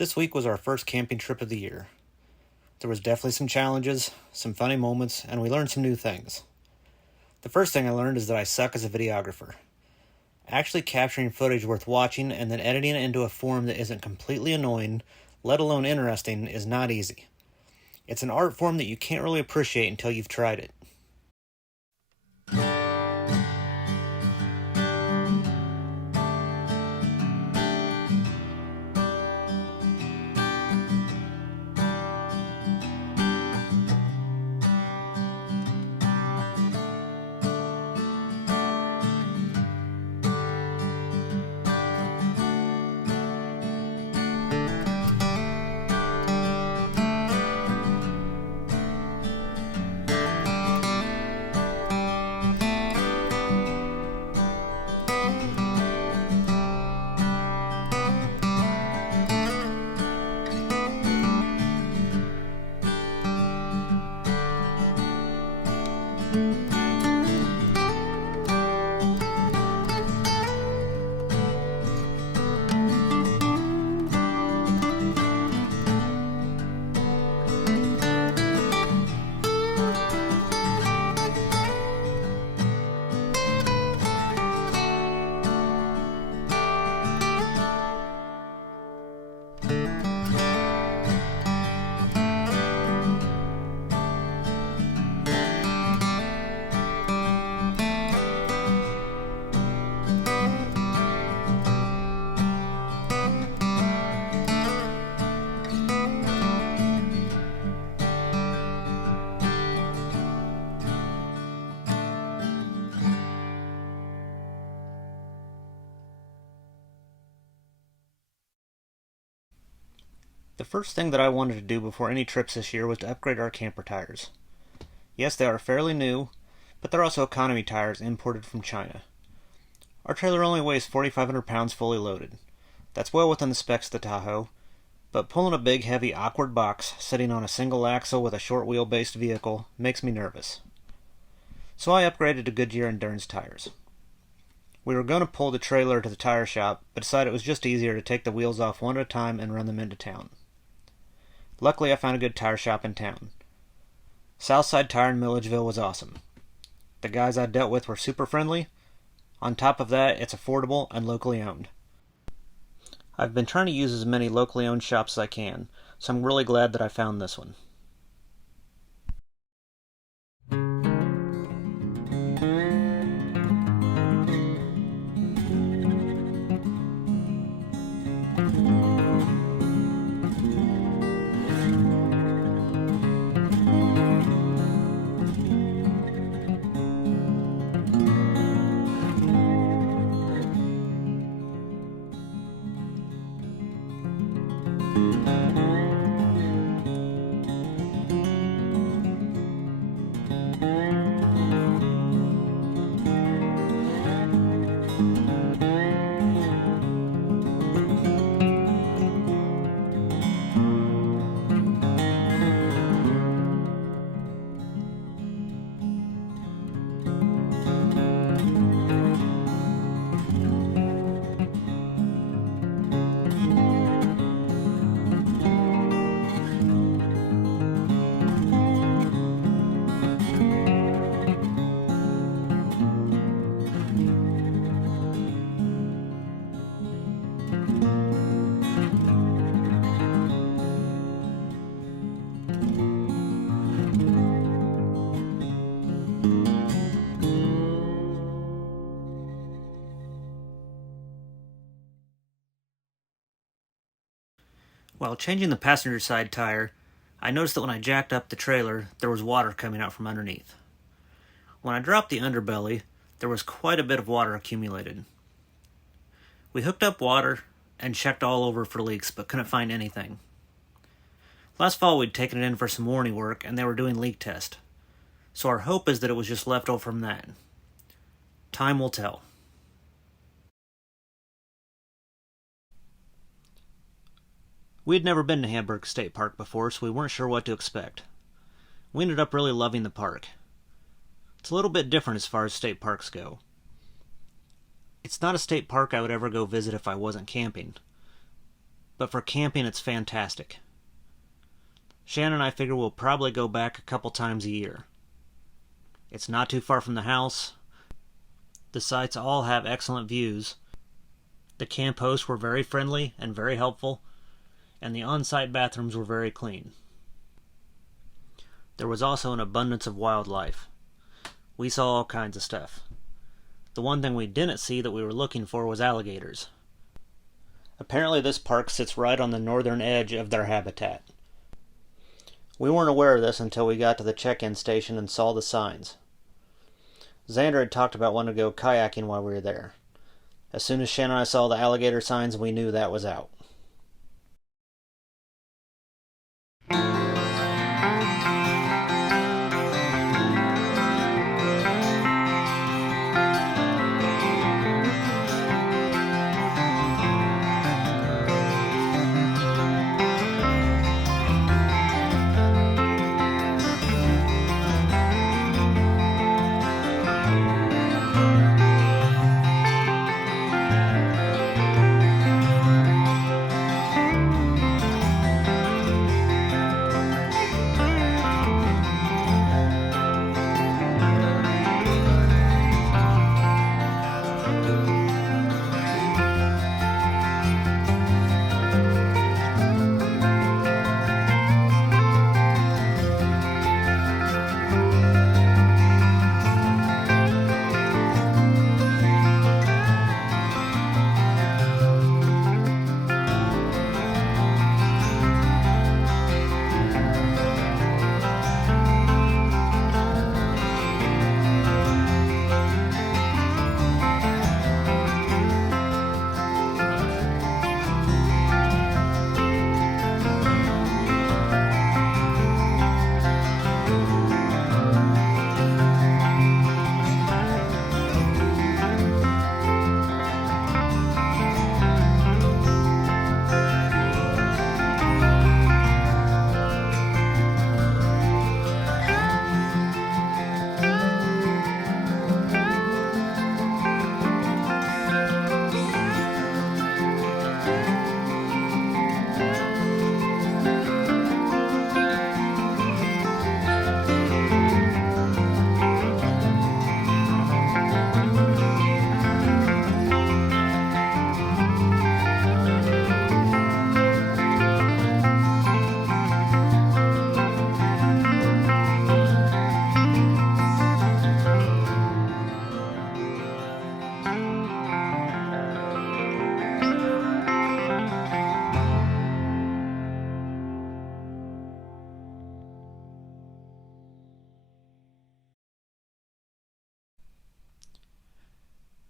This week was our first camping trip of the year. There was definitely some challenges, some funny moments, and we learned some new things. The first thing I learned is that I suck as a videographer. Actually capturing footage worth watching and then editing it into a form that isn't completely annoying, let alone interesting, is not easy. It's an art form that you can't really appreciate until you've tried it. The first thing that I wanted to do before any trips this year was to upgrade our camper tires. Yes, they are fairly new, but they're also economy tires imported from China. Our trailer only weighs 4,500 pounds fully loaded. That's well within the specs of the Tahoe, but pulling a big, heavy, awkward box sitting on a single axle with a short wheel-based vehicle makes me nervous. So I upgraded to Goodyear Endurance tires. We were going to pull the trailer to the tire shop, but decided it was just easier to take the wheels off one at a time and run them into town. Luckily, I found a good tire shop in town. Southside Tire in Milledgeville was awesome. The guys I dealt with were super friendly. On top of that, it's affordable and locally owned. I've been trying to use as many locally owned shops as I can, so I'm really glad that I found this one. While changing the passenger side tire, I noticed that when I jacked up the trailer, there was water coming out from underneath. When I dropped the underbelly, there was quite a bit of water accumulated. We hooked up water and checked all over for leaks, but couldn't find anything. Last fall we'd taken it in for some warranty work, and they were doing leak test. So our hope is that it was just left over from that. Time will tell. We had never been to Hamburg State Park before, so we weren't sure what to expect. We ended up really loving the park. It's a little bit different as far as state parks go. It's not a state park I would ever go visit if I wasn't camping. but for camping it's fantastic. Shannon and I figure we'll probably go back a couple times a year. It's not too far from the house. The sites all have excellent views. The camp hosts were very friendly and very helpful, and the on-site bathrooms were very clean. There was also an abundance of wildlife. We saw all kinds of stuff. The one thing we didn't see that we were looking for was alligators. Apparently this park sits right on the northern edge of their habitat. We weren't aware of this until we got to the check-in station and saw the signs. Xander had talked about wanting to go kayaking while we were there. As soon as Shannon and I saw the alligator signs, we knew that was out.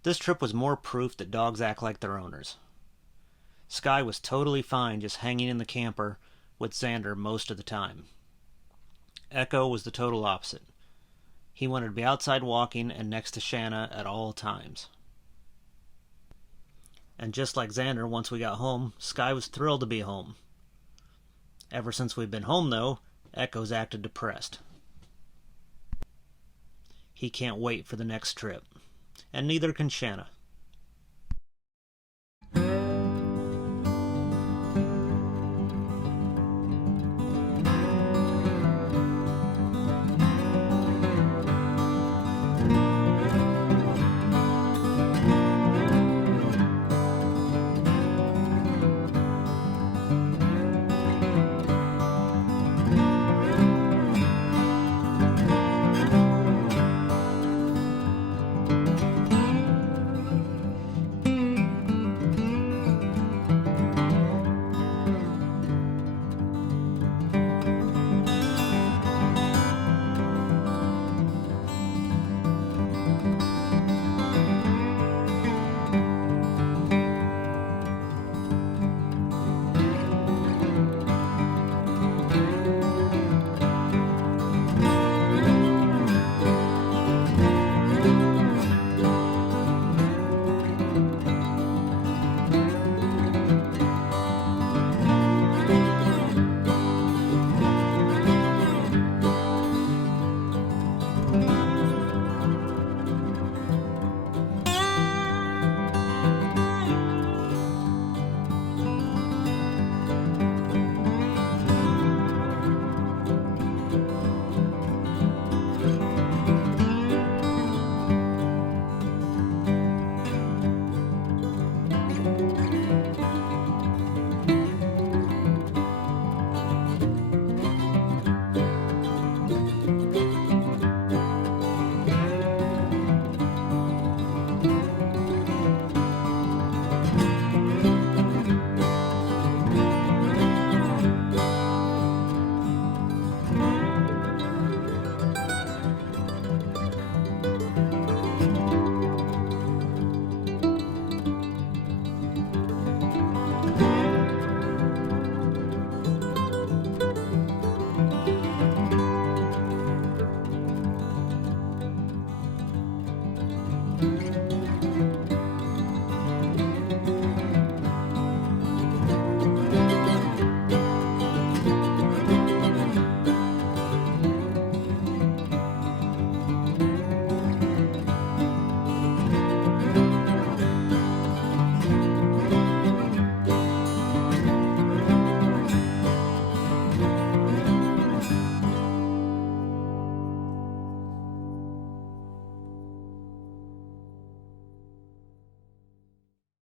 This trip was more proof that dogs act like their owners. Sky was totally fine just hanging in the camper with Xander most of the time. Echo was the total opposite. He wanted to be outside walking and next to Shanna at all times. And just like Xander, once we got home, Sky was thrilled to be home. Ever since we've been home, though, Echo's acted depressed. He can't wait for the next trip, and neither can Shanna.